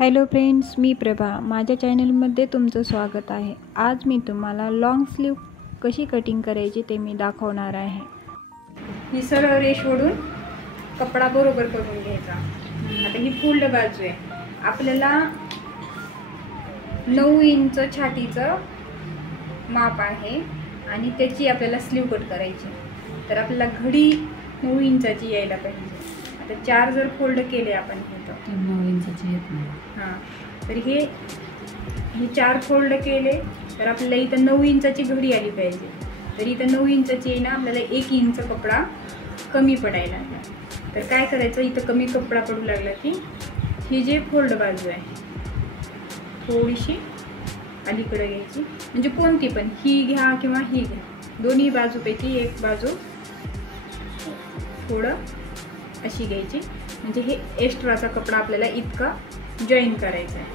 Hello friends, मी प्रभा. माझ्या चॅनलमध्ये तुमचं स्वागत आहे. आज मी तुम्हाला लॉंग स्लीव कशी कटिंग करायची ते मी दाखवणार आहे. ही सरळ रेष ओढून कपडा बरोबर करून घ्यायचा. आता ही फुल्ड बाजू आहे. आपल्याला 9 इंच छातीचं माप आहे आणि त्याची आपल्याला स्लीव कट करायची. तर आपल्याला घडी 9 इंचाची यायला पाहिजे. आता 4 जर फोल्ड केले आपण हे 9 इंचाची येत नाही. हां, तर हे 4 फोल्ड केले तर आपल्याला इथं 9 इंचाची घडी आली पाहिजे. तर इथं 9 इंचाची आहे ना, आपल्याला 1 इंच कपडा कमी पडायला लागला. तर काय करायचं, इथं कमी कपडा पडू लागला की ही जे फोल्ड बाजू आहे थोडीशी अलीकडे घ्यायची. म्हणजे कोणती पण, ही घ्या किंवा ही घ्या, दोन्ही बाजूपैकी एक बाजू थोडं अशी घ्यायची. म्हणजे हे एक्स्ट्राचा कपडा आपल्याला इतका जॉईन करायचा आहे.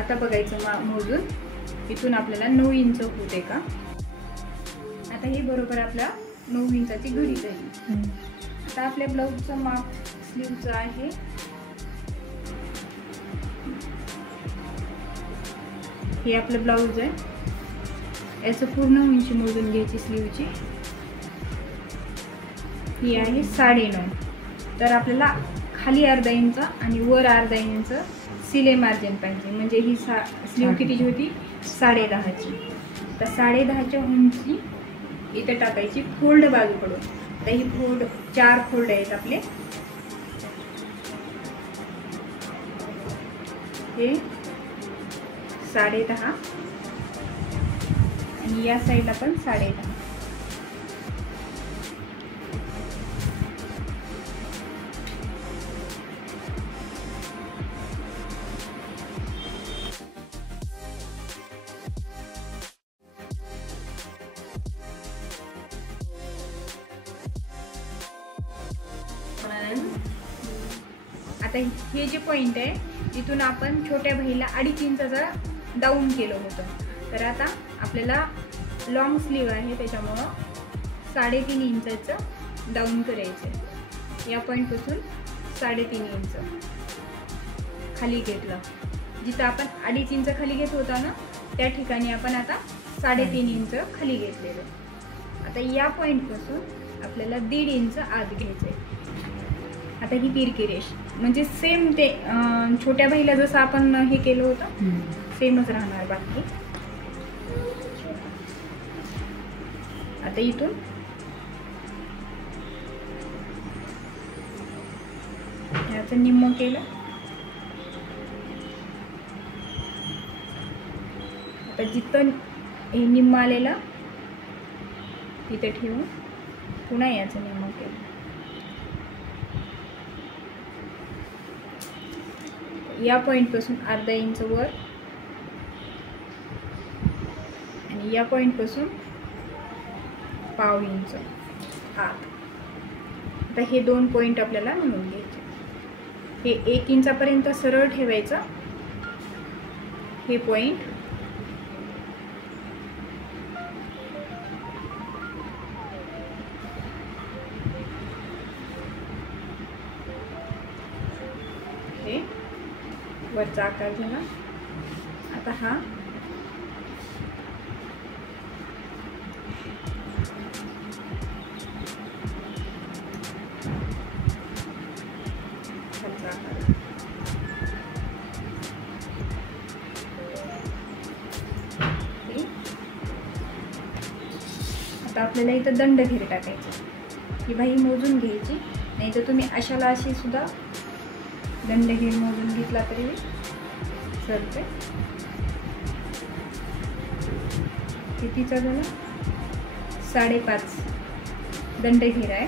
आता बघायचं मोजून इथून आपल्याला 9 इंच होते का. आता हे बरोबर आपल्या 9 इंचाची घडी झाली. आता आपल्या ब्लाऊजचं माप स्लीवचं आहे हे आपलं ब्लाऊज आहे. याचं पूर्ण उंची मोजून घ्यायची स्लीवची. ही आहे 9.5. तर आपल्याला खाली अर्धा इंच आणि वर अर्धा इंच सिलाई मार्जिन पाहिजे. म्हणजे ही स्लीव कितीची होती, 10.5ची. तर 10.5च्या उंची इथं टाकायची फोल्ड बाजूकडून. तर ही 4 फोल्ड आहेत आपले. हे 10.5 आणि या साईडला पण 10.5. आता हे जे पॉइंट आहे तिथून आपण छोट्या बहीला 2.5 इंचाचा डाऊन केलं होतं. तर आता आपल्याला लॉंग स्लीव आहे त्याच्यामुळं 3.5 इंचाचं डाऊन करायचं. या पॉईंटपासून 3.5 इंच खाली घेतलं. जिथं आपण 2.5 इंच खाली घेत होता ना, त्या ठिकाणी आपण आता 3.5 इंच खाली घेतलेलं. आता या पॉईंटपासून आपल्याला 1.5 इंच आत घ्यायचं आहे. आता ही तिरकी रेष म्हणजे सेम ते छोट्या बहीला जसं आपण हे केलं होतं सेमच राहणार बाकी. आता इथून याचं निम्म केलं. आता जिथं हे निम्म आलेलं तिथे ठेवून पुन्हा याचं निम्म केलं. या पॉईंटपासून अर्धा इंच वर आणि या पॉईंटपासून 1/2 इंच आत. आता हे 2 पॉईंट आपल्याला मिळून घ्यायचे. हे 1 इंचापर्यंत सरळ ठेवायचं. हे पॉईंट हे वरचा आकार झाला. आता हा आता आपल्याला इथं दंड घेर टाकायचं. ही बाही मोजून घ्यायची, नाही तर तुम्ही अशाला अशी सुद्धा दंड घेर मोजून घेतला तरी चालते. कितीचा झाला, 5.5 दंड घेर आहे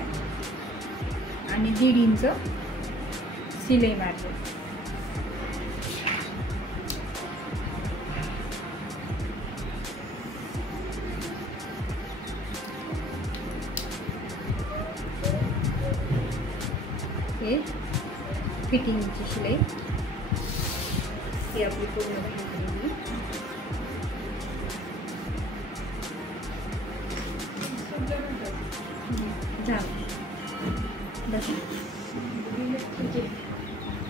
आणि 1.5 इंच सिलाई मार्जिन. हे फिटिंगची शिलाई ही आपली पूर्ण झाली. झालं. बस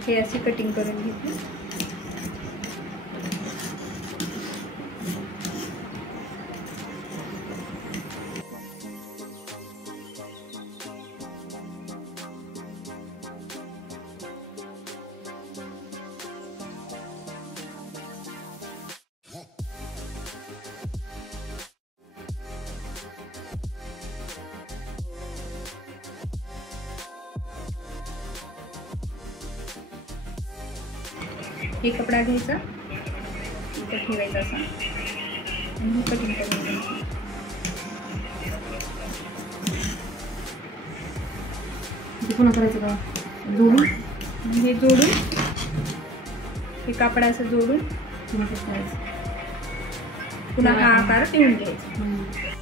हे अशी कटिंग करून घेतली. हे कपडा घ्यायचा, इथं ठेवायचा असा आणि हे कटिंग करून घ्यायचं. ते पुन्हा करायचं का जोडून आणि हे जोडून हे कापड असं जोडून पुन्हा कसं करायचं. पुन्हा हा आकार ठेवून घ्यायचा.